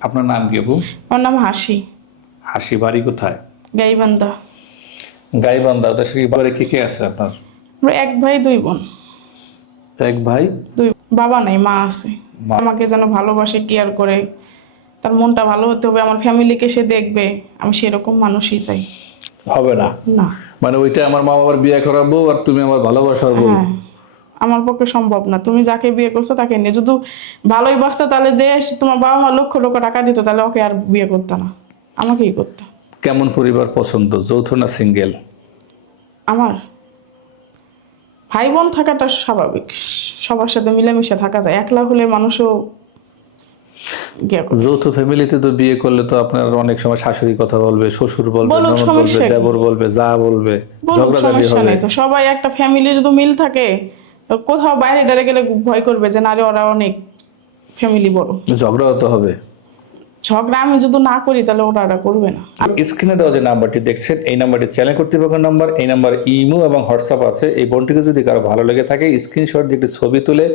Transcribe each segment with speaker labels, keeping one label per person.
Speaker 1: আপনার নাম কি আপু?
Speaker 2: আমার নাম হাসি।
Speaker 1: হাসি বাড়ি কোথায়?
Speaker 2: গাইবান্ধা।
Speaker 1: গাইবান্ধা দেশে কি বাড়ি কে কে আছে আপনার?
Speaker 2: আমরা এক ভাই দুই বোন।
Speaker 1: এক ভাই?
Speaker 2: দুই বাবা নাই মা আছে। আমাকে যেন ভালোবাসে কেয়ার করে। তার মনটা ভালো হতে হবে আমার ফ্যামিলিকে সে দেখবে। আমি সেরকম মানুষই চাই।
Speaker 1: হবে না?
Speaker 2: না।
Speaker 1: মানে ওইটা আমার মা বাবার বিয়ে করাবো আর তুমি আমার ভালোবাসার বউ।
Speaker 2: হ্যাঁ। আমার পক্ষে সম্ভব না। তুমি যাকে বিয়ে করছ তাকে নিয়ে যদি ভালোই বাসতে তাহলে যে তোমার বাবা মা লক্ষ লক্ষ টাকা দিত তাহলে ওকে আর বিয়ে করতে না। আমাকেই করতে।
Speaker 1: কেমন পরিবার পছন্দ যৌথ না সিঙ্গেল?
Speaker 2: আমার। ভাই বোন থাকাটা স্বাভাবিক। সবার সাথে মিলেমিশে থাকা যায়। একলা হলে মানুষও।
Speaker 1: যৌথ ফ্যামিলিতে তো বিয়ে করলে তো আপনার অনেক সময় শাশুড়ি কথা বলবে শ্বশুর বলবে ননদ বলবে দেবর বলবে যা বলবে
Speaker 2: বলুক
Speaker 1: ঝগড়াঝাটি
Speaker 2: সমস্যা
Speaker 1: হবে।
Speaker 2: তো। সবাই একটা ফ্যামিলি যদি মিল থাকে কোথাও বাইরে ডারে গেলে ভয় করবে যে নারে ওরা অনেক ফ্যামিলি বড়।
Speaker 1: ঝগড়াও তো হবে।
Speaker 2: ঝগড়া আমি যদি না করি তাহলে ওরা ওরা করবে না।
Speaker 1: স্ক্রিনে দেওয়া যে নাম্বারটি দেখছেন এই নাম্বারটি চ্যানেল কর্তৃপক্ষের নাম্বার এই নাম্বার ইমো এবং হোয়াটসঅ্যাপ আছে। এই বোনটিকে যদি কারও ভালো লেগে থাকে স্ক্রিনশট দিয়ে একটি ছবি তুলে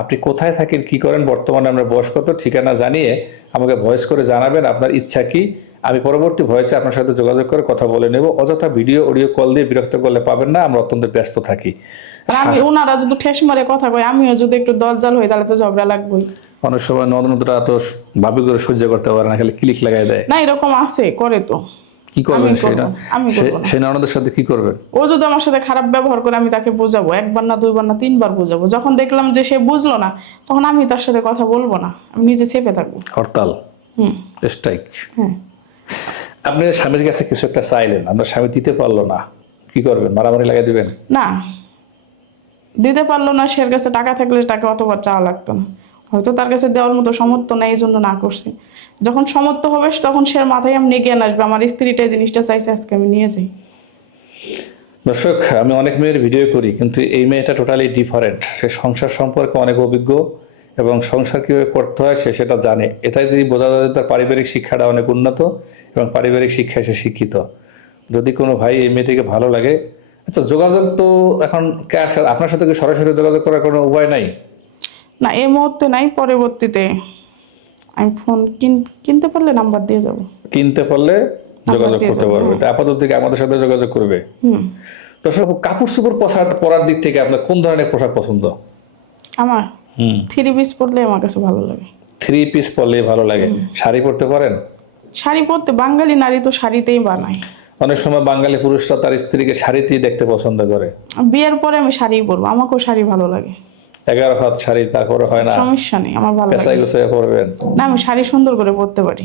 Speaker 1: আপনি কোথায় থাকেন কি করেন বর্তমানে আমরা বয়স কত ঠিকানা জানিয়ে আমাকে ভয়েস করে জানাবেন আপনার ইচ্ছা কি আমি পরবর্তী ভয়েসে আপনার সাথে যোগাযোগ করে কথা বলে নেব। অযথা ভিডিও অডিও কল দিয়ে বিরক্ত করলে পাবেন না আমরা অত্যন্ত ব্যস্ত থাকি।
Speaker 2: আমি ওনারা যদি ঠেস মারে কথা কয় আমিও যদি একটু দরজাল হই তাহলে তো ঝগড়া লাগবেই।
Speaker 1: অনেক সময় নদনদরা তো ভাবি করে সহ্য করতে পারে না খালি ক্লিক লাগাই দেয়।
Speaker 2: না এরকম আছে করে তো।
Speaker 1: কি করবেন সেটা?
Speaker 2: না, আমি করব
Speaker 1: সেই ননদের সাথে কি করবেন
Speaker 2: ও যদি আমার সাথে খারাপ ব্যবহার করে আমি তাকে বোঝাবো একবার না দুইবার না তিনবার বোঝাবো। যখন দেখলাম যে সে বুঝলো না তখন আমি তার সাথে কথা বলব না আমি নিজে চেপে থাকব।
Speaker 1: হরতাল
Speaker 2: হুম।
Speaker 1: স্ট্রাইক
Speaker 2: হ্যাঁ।
Speaker 1: আপনি স্বামীর কাছে কিছু একটা চাইলেন আপনার স্বামী দিতে পারল না কি করবেন? মারামারি লাগাই দিবেন?
Speaker 2: না। দিতে পারল না সে কাছে টাকা থাকলে টাকা অতবার চাওয়া লাগতো না। হয়তো তার কাছে দেওয়ার মতো সমর্থ নেই এই জন্য না করছি। যখন সমর্থ হবে তখন সে মাথায় আমি জ্ঞান আসবে আমার স্ত্রীটা জিনিসটা চাইছে আজকে আমি নিয়ে যাই।
Speaker 1: দর্শক আমি অনেক মেয়ের ভিডিও করি কিন্তু এই মেয়েটা টোটালি ডিফারেন্ট সে সংসার সম্পর্কে অনেক অভিজ্ঞ। এবং সংসার কীভাবে করতে হয় সে সেটা জানে। এটাই যদি বোঝা যায় তার পারিবারিক শিক্ষাটা অনেক উন্নত এবং পারিবারিক শিক্ষায় সে শিক্ষিত। যদি কোনো ভাই এই মেয়েটিকে ভালো লাগে আচ্ছা যোগাযোগ তো এখন আপনার সাথে কি সরাসরি যোগাযোগ করার কোনো উপায় নাই?
Speaker 2: না এই মুহূর্তে নাই পরবর্তীতে আমি ফোন কিনতে পারলে নাম্বার দিয়ে যাব।
Speaker 1: কিনতে পারলে যোগাযোগ করতে পারবে। আপাতত থেকে আমাদের সাথে যোগাযোগ করবে?
Speaker 2: হুম।
Speaker 1: দর্শক কাপড় চোপড় পোশাক পরার দিক থেকে আপনার কোন ধরনের পোশাক পছন্দ?
Speaker 2: আমার? থ্রি পিস পরলে আমার কাছে ভালো লাগে।
Speaker 1: থ্রি পিস পরলেই ভালো লাগে। শাড়ি পরতে পারেন?
Speaker 2: শাড়ি পরতে বাঙালি নারী তো শাড়িতেই বানায়।
Speaker 1: অনেক সময় বাঙালি পুরুষরা তার স্ত্রীকে শাড়িতেই দেখতে পছন্দ করে।
Speaker 2: বিয়ের পরে আমি শাড়ি পরবো আমাকেও শাড়ি ভালো লাগে।
Speaker 1: এগারো হাত শাড়ি তারপরে হয় না।
Speaker 2: সমস্যা নেই আমার ভালো লাগে।
Speaker 1: পরবেন।
Speaker 2: না আমি শাড়ি সুন্দর করে পরতে পারি।